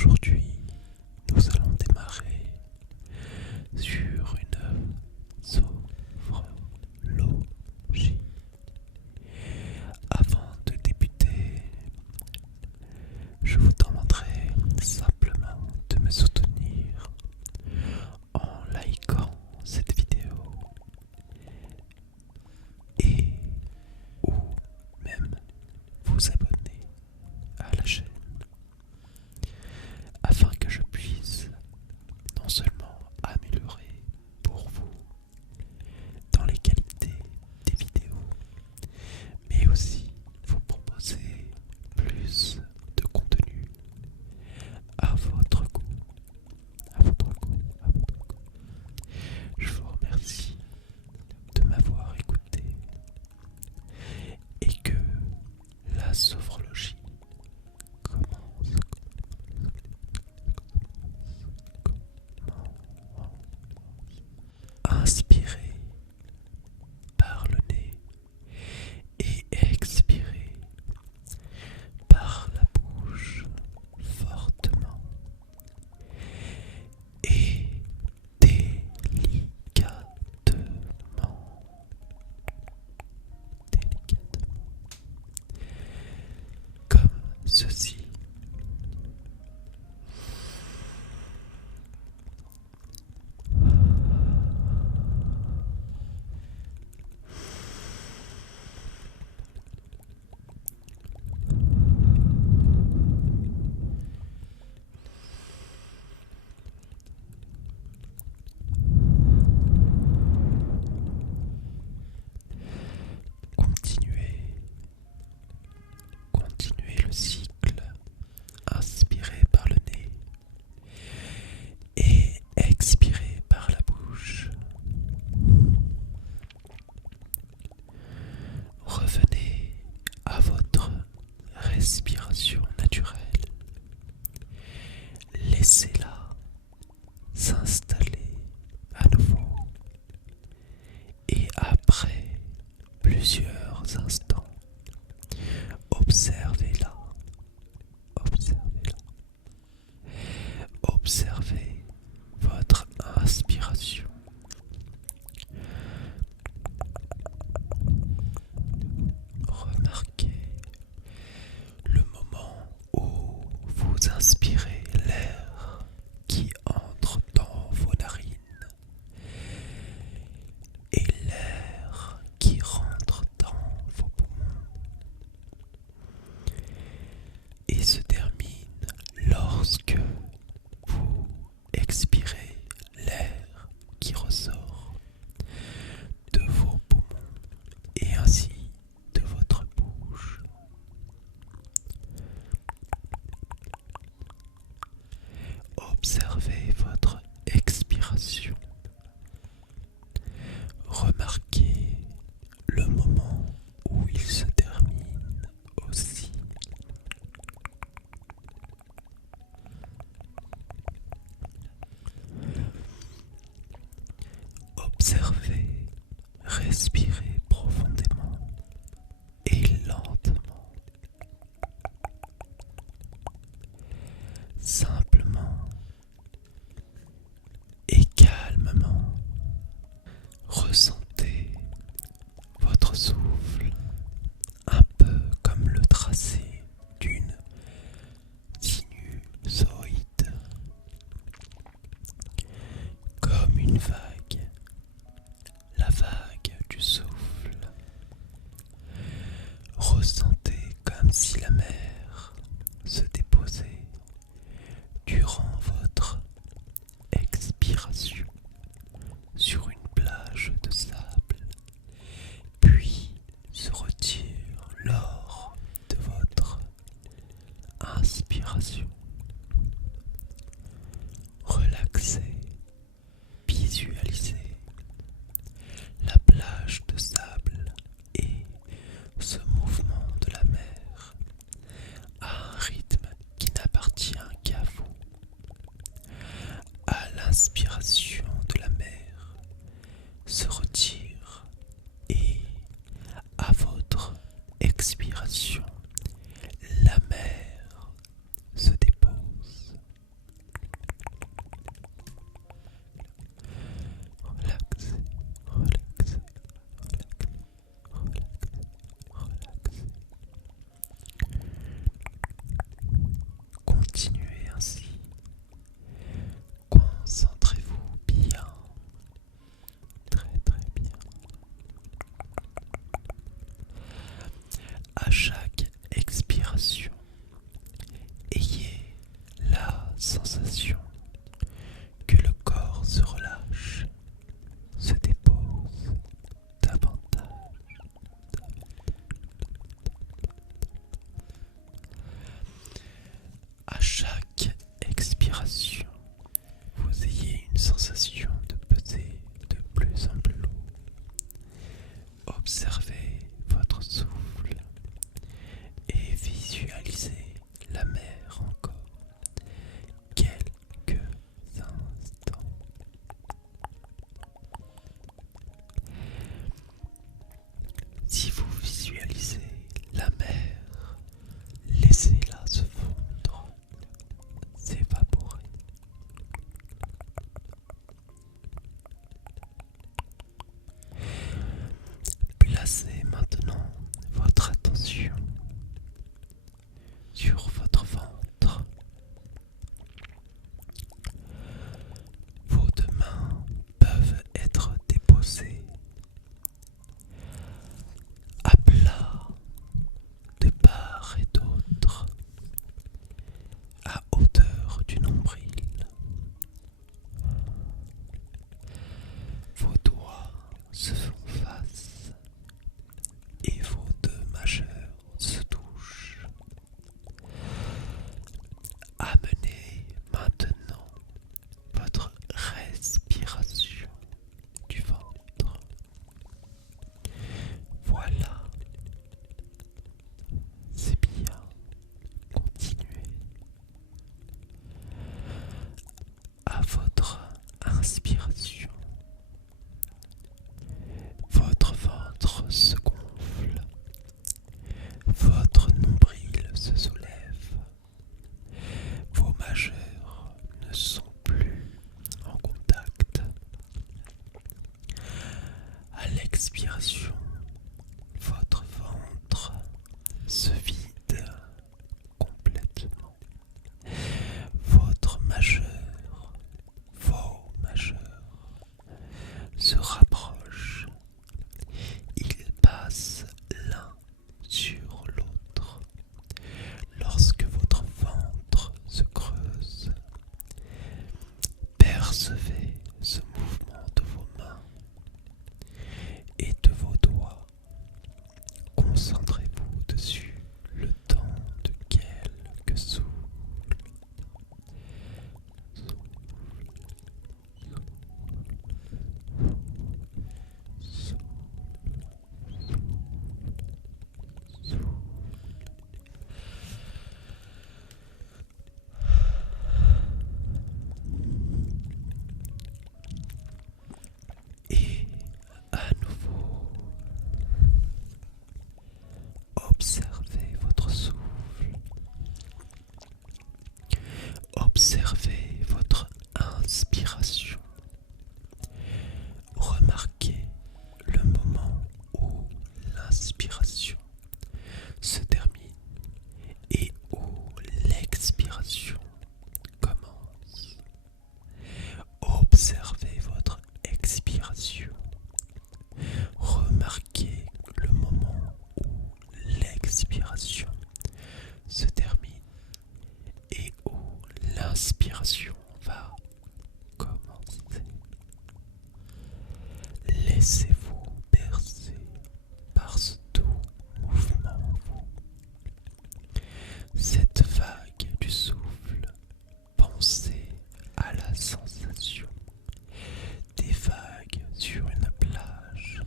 Aujourd'hui, nous allons démarrer sur une sophrologie. Avant de débuter, je vous demanderai simplement de me soutenir en likant cette vidéo et ou même vous abonner à la chaîne afin que je puisse non seulement améliorer pour vous dans les qualités des vidéos, mais aussi vous proposer plus de contenu à votre goût, à votre goût, à votre goût. Je vous remercie de m'avoir écouté et que la sophrologie commence. Inspirez par le nez et expirez par la bouche fortement et délicatement, comme ceci. Continuez le cycle. Inspirez par le nez et expirez par la bouche. Revenez à votre respiration naturelle. Laissez-la s'installer à nouveau. Et après plusieurs instants, observez-la. Observez-la. Observez votre inspiration. Remarquez le moment où vous inspirez l'air qui entre dans vos narines et l'air qui rentre dans vos poumons et se termine lorsque vous expirez l'air qui ressort de vos poumons et ainsi de votre bouche. Observez votre expiration. Remarquez le moment où il se termine aussi. Observez, respirez profondément et lentement. Simplement et calmement, ressentez votre souffle un peu comme le tracé d'une sinusoïde, comme une vague, la vague du souffle. Ressentez comme si la mer se déposait durant votre expiration sur une plage de sable, puis se retire lors de votre inspiration. Relaxez, visualisez la plage de sable et ce mouvement de la mer à un rythme qui n'appartient qu'à vous. À l'inspiration de la mer se retire et à votre expiration, la mer se dépose. Observez votre souffle. Observez votre inspiration. Remarquez le moment où l'inspiration se termine et où l'expiration commence. Observez votre expiration. Remarquez le moment où l'expiration se termine et où l'inspiration va commencer. Laissez-vous bercer par ce doux mouvement en vous. Cette vague du souffle, pensez à la sensation des vagues sur une plage,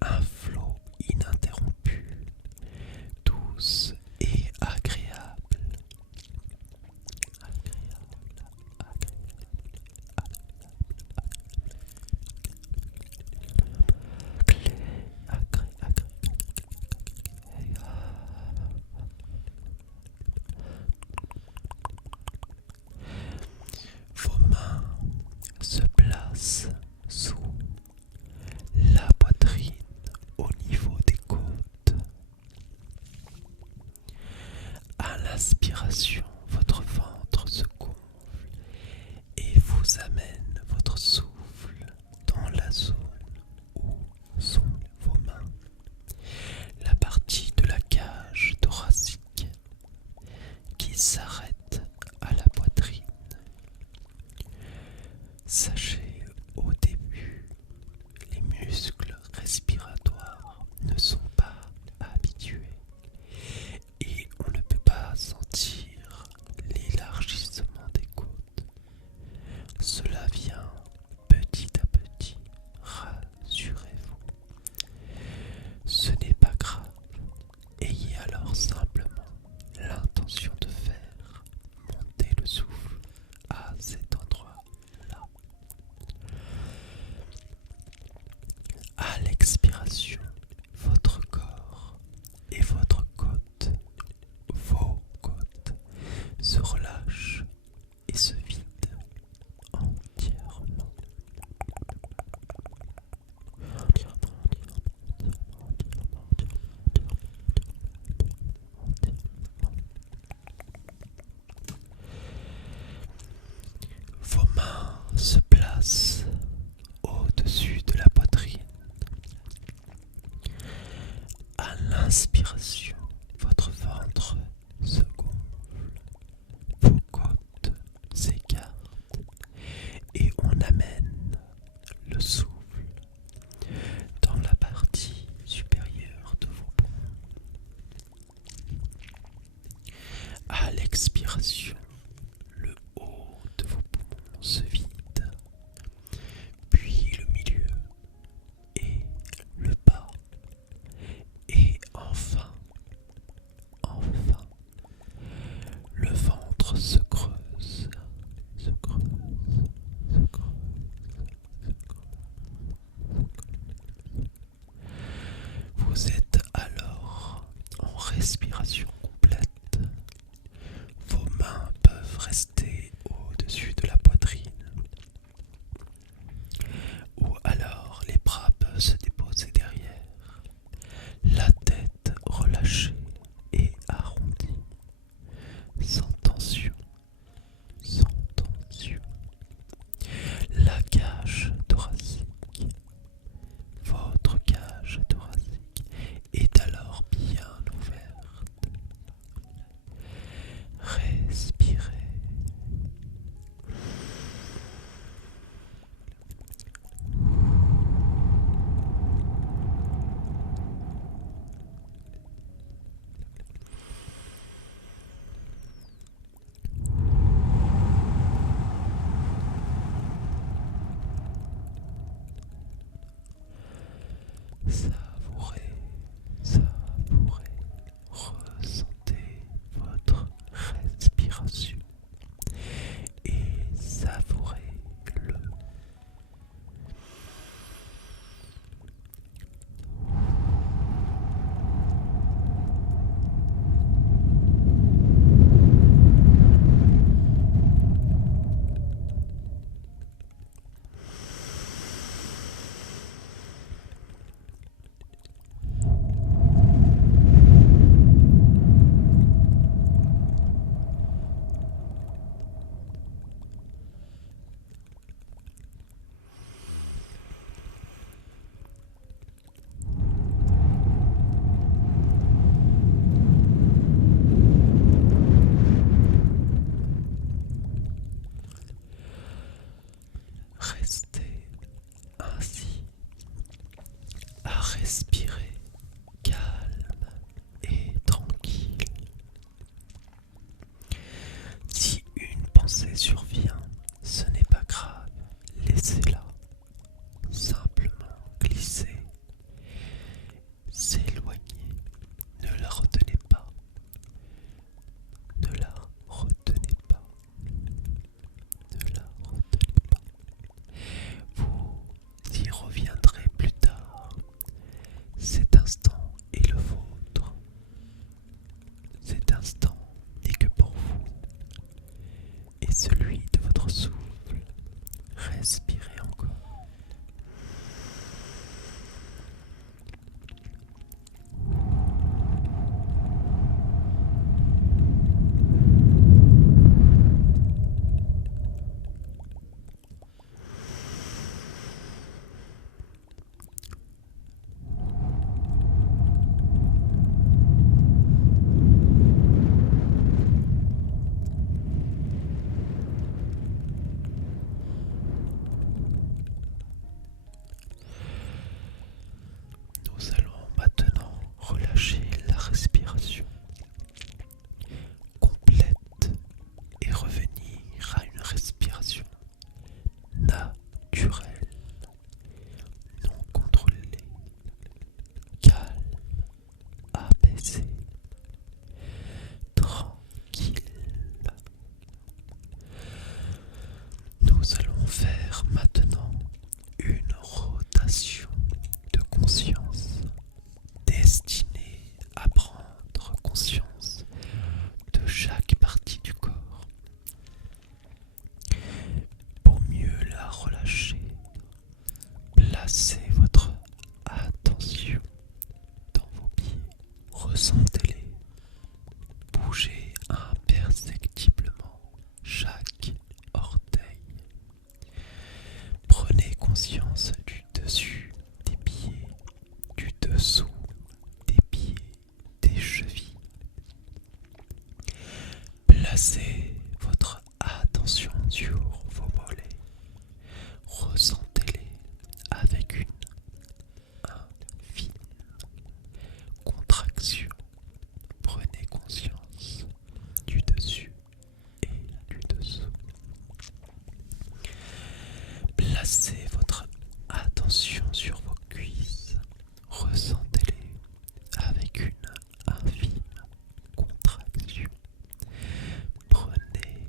un flot ininterrompu, douce et agréable. Vos mains se placent sous la poitrine au niveau des côtes. À l'inspiration, votre ventre se gonfle et vous amène votre souffle dans la zone où sont vos mains, la partie de la cage thoracique qui s'arrête à la poitrine. Sachez au début, les muscles respiratoires ne sont pas habitués et on ne peut pas sentir l'élargissement des côtes. Cela vient petit à petit, rassurez-vous. Ce n'est pas grave, ayez alors simplement l'intention de faire monter le souffle à cet endroit-là. À l'expiration, votre corps et votre côte, vos côtes, se relâchent et se vident entièrement. Vos mains se placent au-dessus de la poitrine. À l'inspiration, votre ventre se gonfle, vos côtes s'écartent et on amène le souffle dans la partie supérieure de vos poumons. À l'expiration, le haut de vos poumons se vide, puis le milieu et le bas. Et enfin, le ventre se creuse, se creuse, se creuse, se creuse. Vous êtes alors en respiration complète. Vos mains peuvent rester au-dessus de la poitrine. Ou alors les bras peuvent se déposer derrière. La tête relâchée et arrondie, sans tension, sans tension. La cage thoracique, votre cage thoracique est alors bien ouverte. Ressentez-les bouger imperceptiblement chaque orteil. Prenez conscience du dessus des pieds, du dessous des pieds, des chevilles. Placez votre attention sur vos mollets. Ressentez-les avec une infime contraction. Prenez conscience du dessus et du dessous. Placez votre attention sur vos cuisses. Ressentez-les avec une infime contraction. Preniez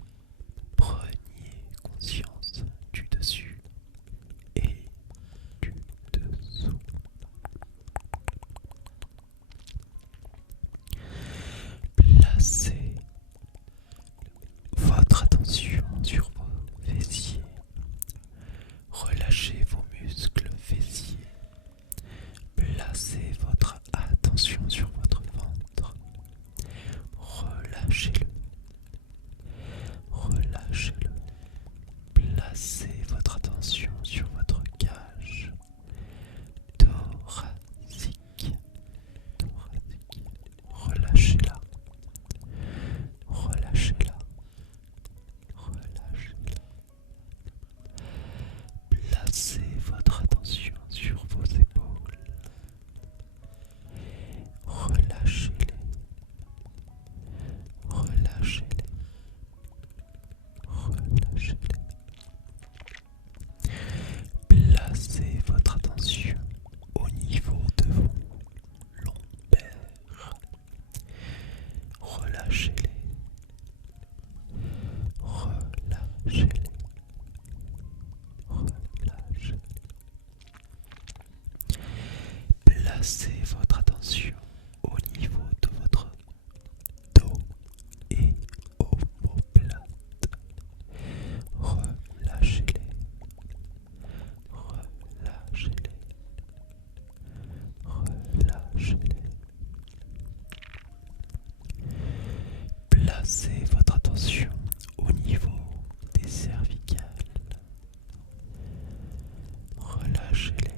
conscience du dessus et du dessous. Placez votre attention sur vos fessiers. Relâchez vos muscles fessiers. Placez votre attention sur votre ventre. Relâchez-le. Relâchez-le. Placez votre attention sur votre cage thoracique. Thoracique. Relâchez-la. Relâchez-la. Relâchez-la. Placez votre attention sur vos épaules. Relâchez-les. Relâchez-les. Relâchez-les. Placez votre attention au niveau de vos lombaires. Relâchez-les. Relâchez-les. Relâchez-les. Placez votre attention au niveau de votre dos et omoplate. Relâchez-les. Relâchez-les. Relâchez-les. Placez votre attention au niveau des cervicales. Relâchez-les.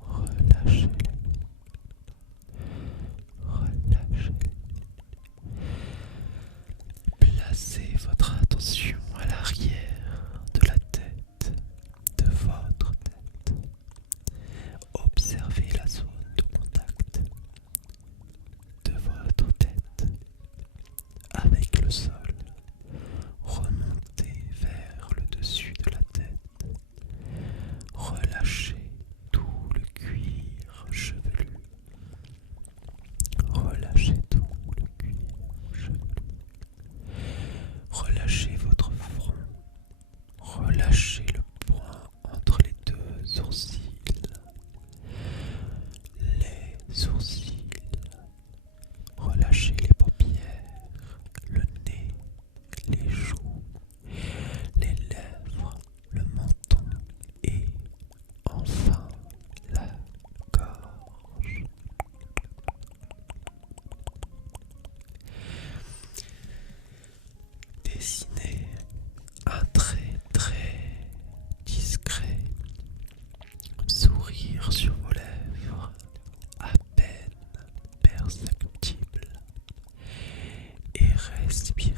Relâchez-les. Relâchez-les. Placez votre attention à l'arrière de la tête, de votre tête. Observez la zone de contact de votre tête avec le sol. Remontez vers le dessus de la tête. Relâchez tout le cuir chevelu. Relâchez tout le cuir chevelu. Relâchez votre front. Relâchez le point entre les deux sourcils. Les sourcils. Relâchez les paupières, le nez, les joues, les lèvres, le menton et enfin la gorge. Dessinez un trait très discret, sourire sur vos lèvres, à peine perceptible, et respirez.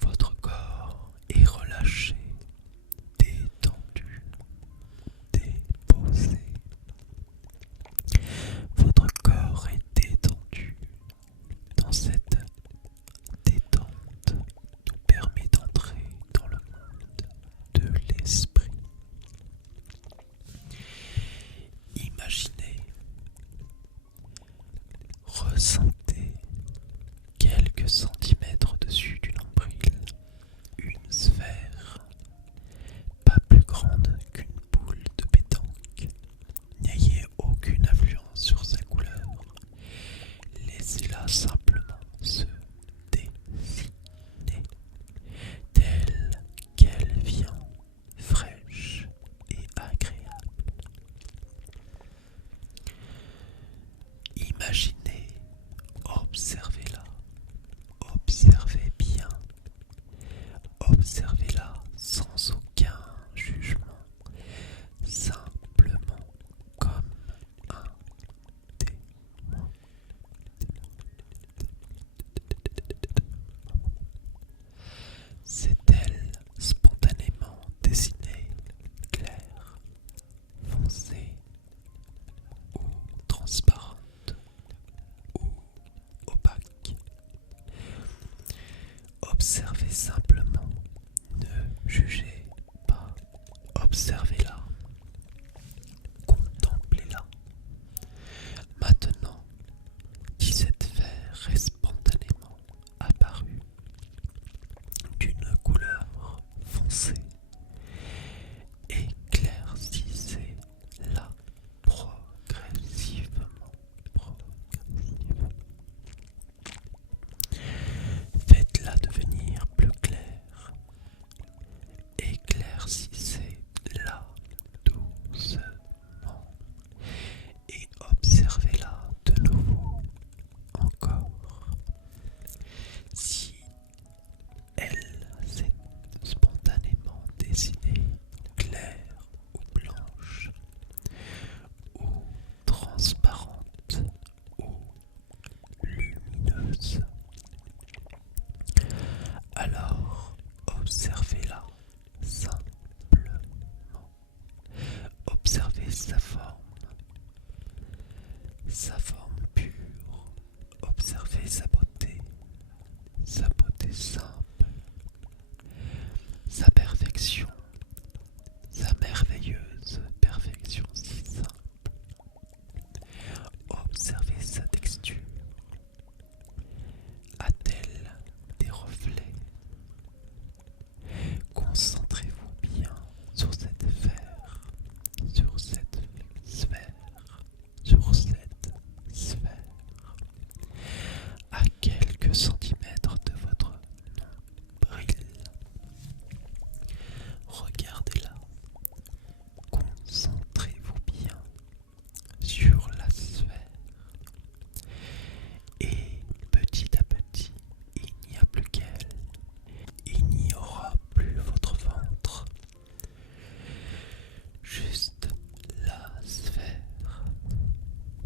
Votre corps est relâché, détendu, déposé. Votre corps est détendu. Dans cette détente nous permet d'entrer dans le monde de l'esprit. Imaginez, ressentez quelques centimètres au-dessus du nombril une sphère pas plus grande qu'une boule de pétanque. N'ayez aucune influence sur sa couleur. Observez simplement, ne jugez pas, observez-la, contemplez-la. Maintenant, si cette sphère est spontanément apparue d'une couleur foncée, éclaircissez-la progressivement. Faites-la devenir plus claire. Éclaircissez-la doucement et observez-la de nouveau encore. Si elle s'est spontanément dessinée claire ou blanche ou transparente ou lumineuse, alors observez-la simplement. Observez sa forme pure. Observez sa beauté simple, sa perfection, sa merveilleuse perfection si simple. Observez sa texture. A-t-elle des reflets? Concentrez-vous bien sur cette sphère, sur cette sphère, sur cette sphère. À quelques centimètres de votre nombril. Regardez-la. Concentrez-vous bien sur la sphère. Et petit à petit, il n'y a plus qu'elle. Il n'y aura plus votre ventre. Juste la sphère.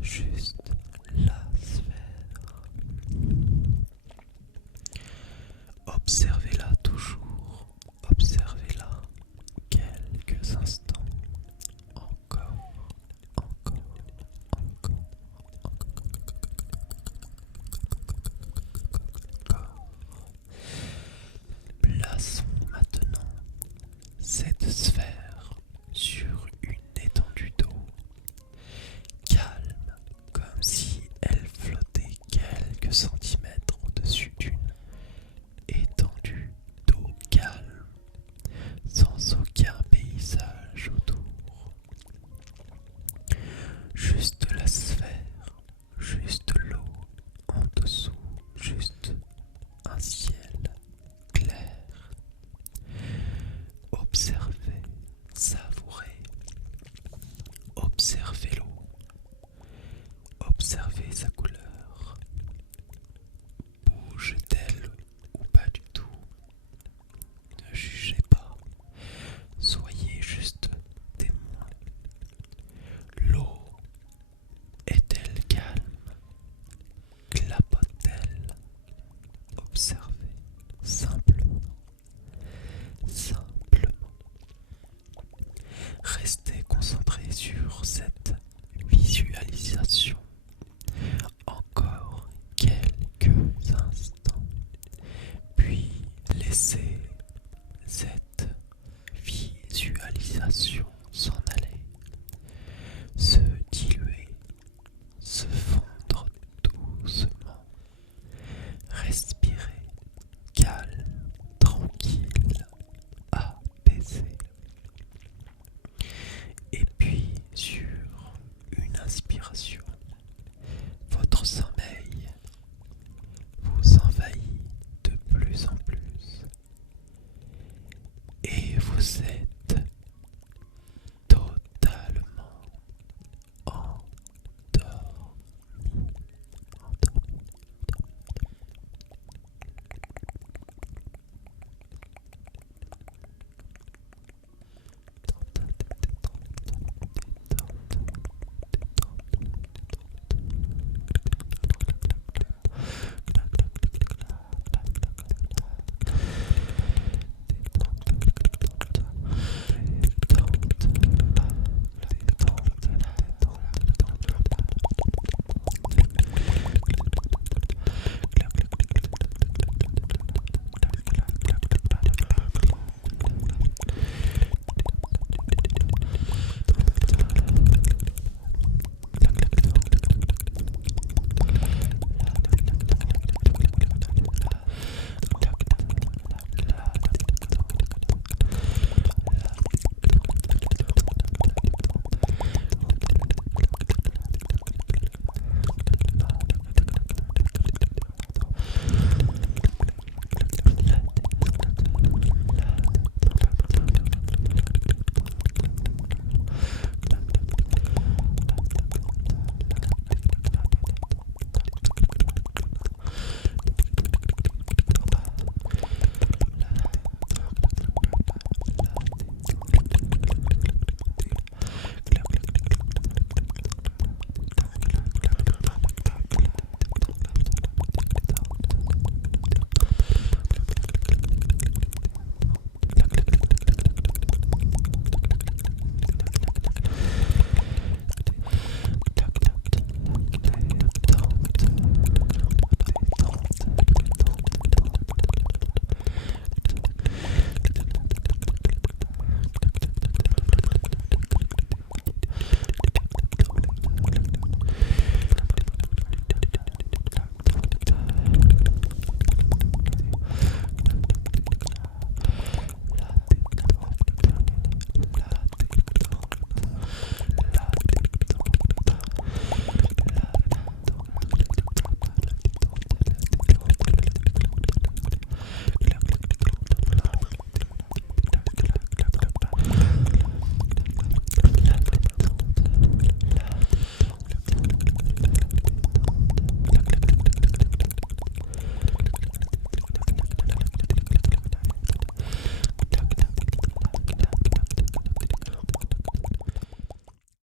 Juste la sphère. Observez-la toujours. Observez-la quelques instants. Encore, encore, encore, encore. Plaçons maintenant cette sphère sur une étendue d'eau, calme, comme si elle flottait quelques centimètres au-dessus d'une étendue d'eau calme, sans aucun paysage autour. Juste la sphère, juste l'eau en dessous, juste un ciel clair. Observez, savourez, observez l'eau, observez sa couleur.